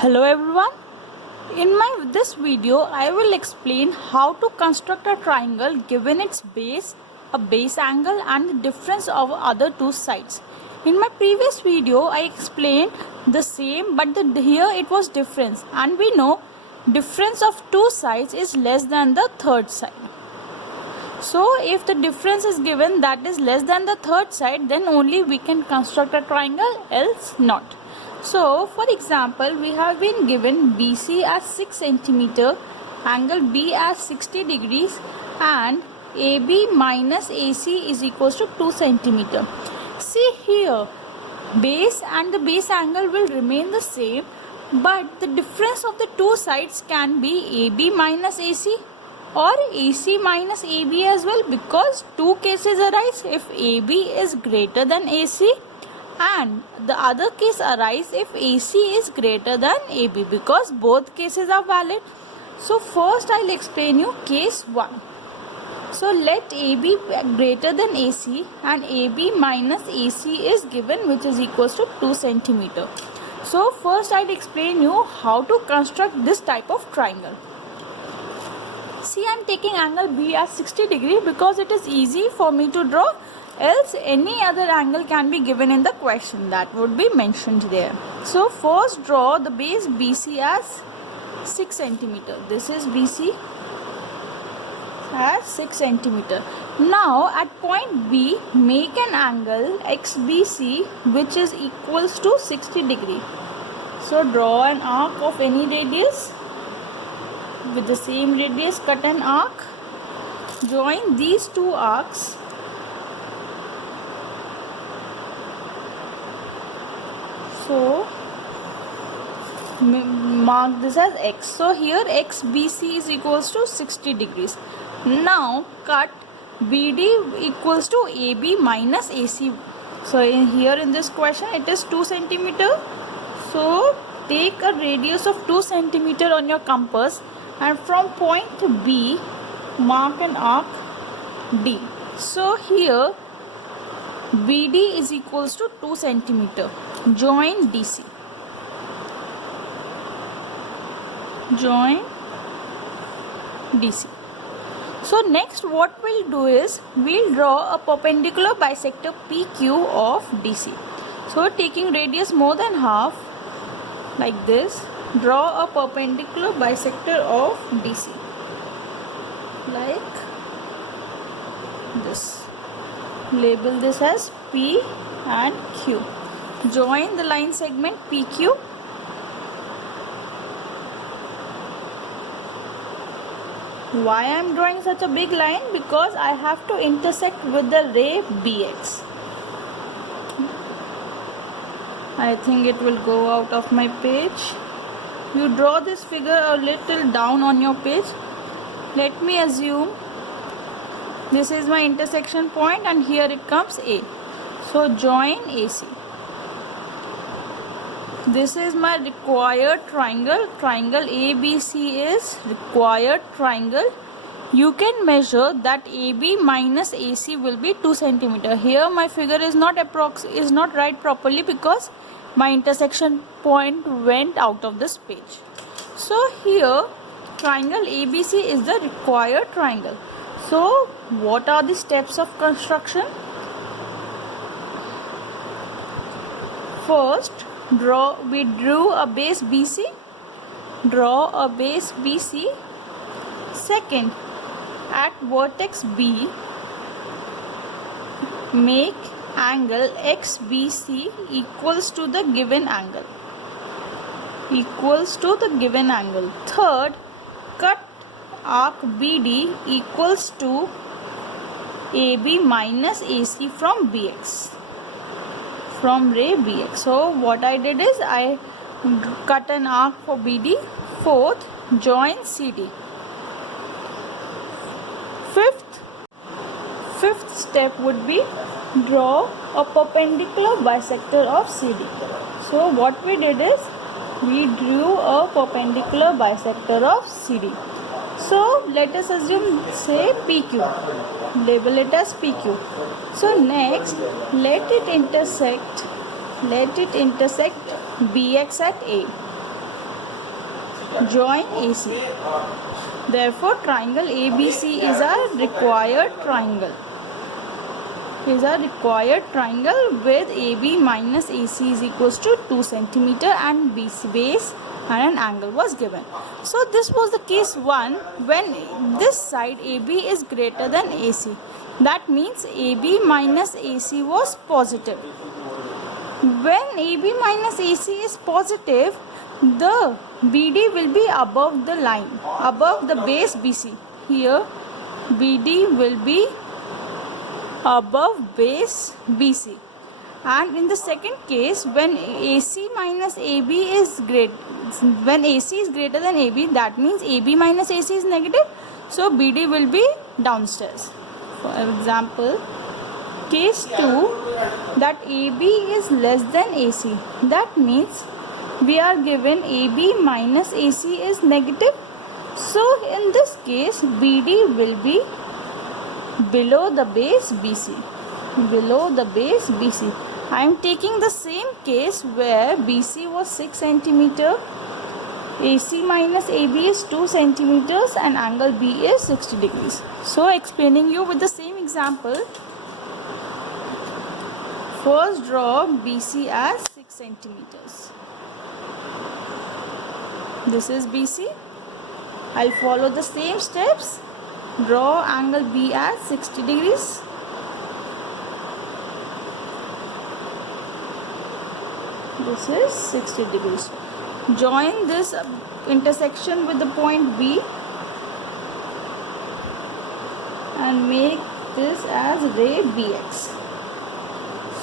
Hello everyone. In this video I will explain how to construct a triangle given its base, a base angle and the difference of other two sides. In my previous video I explained the same, but here it was difference, and we know difference of two sides is less than the third side. So if the difference is given that is less than the third side, then only we can construct a triangle, else not. So for example, we have been given BC as 6 centimeter, angle B as 60 degrees and AB minus AC is equals to 2 centimeter. See here, base and the base angle will remain the same, but the difference of the two sides can be AB minus AC or AC minus AB as well, because two cases arise if AB is greater than AC, and the other case arise if AC is greater than AB, because both cases are valid. So first I'll explain you case 1. So let AB greater than AC and AB minus AC is given, which is equals to 2 centimeter. So first I'll explain you how to construct this type of triangle. See, I'm taking angle B as 60 degree because it is easy for me to draw, else any other angle can be given in the question, that would be mentioned there. So first draw the base BC as 6 centimeter. This is BC as 6 centimeter. Now at point B make an angle XBC which is equals to 60 degree. So draw an arc of any radius. With the same radius cut an arc. Join these two arcs. So mark this as X. So here XBC is equals to 60 degrees. Now cut BD equals to AB minus AC. So here in this question it is 2 centimeter. So take a radius of 2 centimeter on your compass, and from point B mark an arc D. So here BD is equals to 2 centimeter. Join DC. Join DC. So next what we'll do is we'll draw a perpendicular bisector PQ of DC. So taking radius more than half like this, draw a perpendicular bisector of DC like this. Label this as P and Q. Join the line segment PQ. Why I am drawing such a big line? Because I have to intersect with the ray BX. I think it will go out of my page. You draw this figure a little down on your page. Let me assume this is my intersection point and here it comes A. So join AC. This is my required triangle. Triangle ABC is required triangle. You can measure that AB minus AC will be 2 centimeter. Here my figure is not right properly because my intersection point went out of this page. So here triangle ABC is the required triangle. So what are the steps of construction? First, we drew a base BC. Draw a base BC. Second, at vertex B, make angle XBC equals to the given angle. Equals to the given angle. Third, cut arc BD equals to AB minus AC from BX. From ray BX. So what I did is I cut an arc for BD. Fourth, join CD. Fifth step would be draw a perpendicular bisector of CD. So what we did is we drew a perpendicular bisector of CD. So let us assume, say PQ. Label it as PQ. So next let it intersect BX at A. join AC. Therefore, triangle ABC is a required triangle. Is a required triangle with AB minus AC is equals to 2 cm and BC base and an angle was given. So this was the case 1 when this side AB is greater than AC. That means AB minus AC was positive. When AB minus AC is positive, the BD will be above the line, above the base BC. Here BD will be above base BC. And in the second case, when AC minus AB is when AC is greater than AB, that means AB minus AC is negative, so BD will be downstairs. For example, case 2, that AB is less than AC. That means we are given AB minus AC is negative. So in this case, BD will be below the base BC. Below the base BC. I am taking the same case where BC was 6 cm, AC minus AB is 2 cm and angle B is 60 degrees. So explaining you with the same example. First draw BC as 6 centimeters. This is BC. I'll follow the same steps. Draw angle B as 60 degrees. This is 60 degrees. Join this intersection with the point B and make this as ray BX.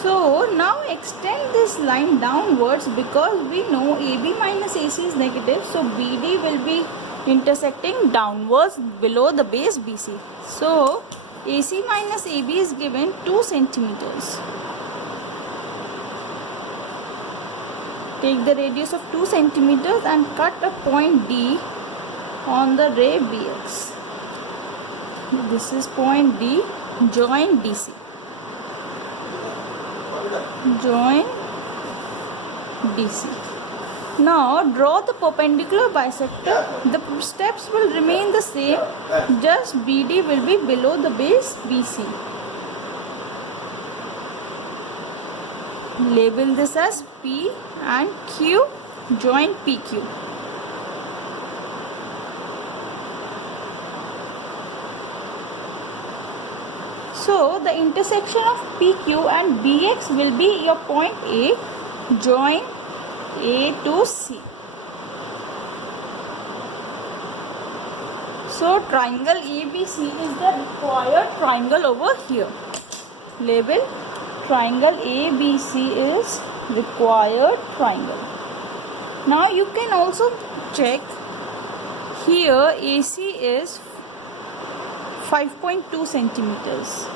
So now extend this line downwards because we know AB minus AC is negative. So BD will be intersecting downwards below the base BC. So AC minus AB is given 2 centimeters. Take the radius of 2 centimeters and cut a point D on the ray BX. This is point D. Join DC. Join DC. Now draw the perpendicular bisector. The steps will remain the same, just BD will be below the base BC. Label this as P and Q. Join PQ. So the intersection of PQ and BX will be your point A. Join A to C. So triangle ABC is the required triangle over here. Label triangle ABC is required triangle. Now you can also check here AC is 5.2 centimeters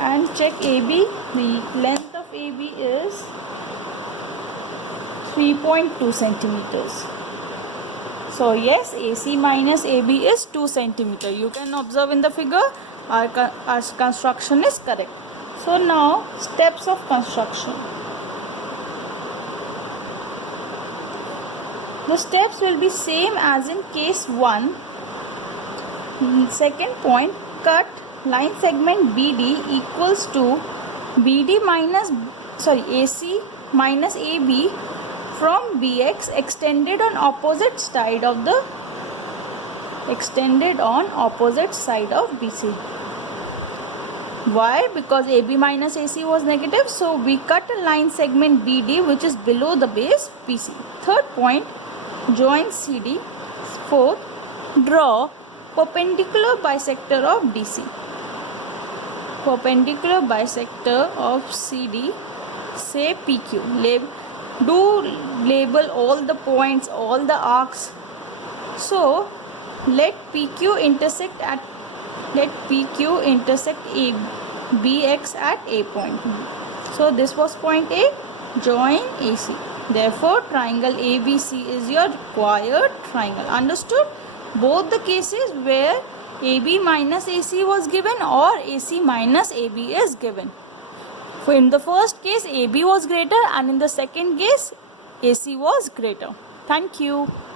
and check AB. The length of AB is 3.2 centimeters. So yes, AC minus AB is 2 centimeter. You can observe in the figure our construction is correct. So now steps of construction. The steps will be same as in case 1. Second point, cut line segment BD equals to BD minus AC minus AB from BX extended on opposite side of BC. Why? Because AB minus AC was negative, so we cut a line segment BD which is below the base BC. Third point, join CD. Fourth, draw perpendicular bisector of DC. Perpendicular bisector of CD, say PQ. Do label all the points, all the arcs. So let PQ intersect BX at A point. So this was point A. Join AC. Therefore triangle ABC is your required triangle. Understood? Both the cases where AB minus AC was given or AC minus AB is given. So in the first case AB was greater and in the second case AC was greater. Thank you.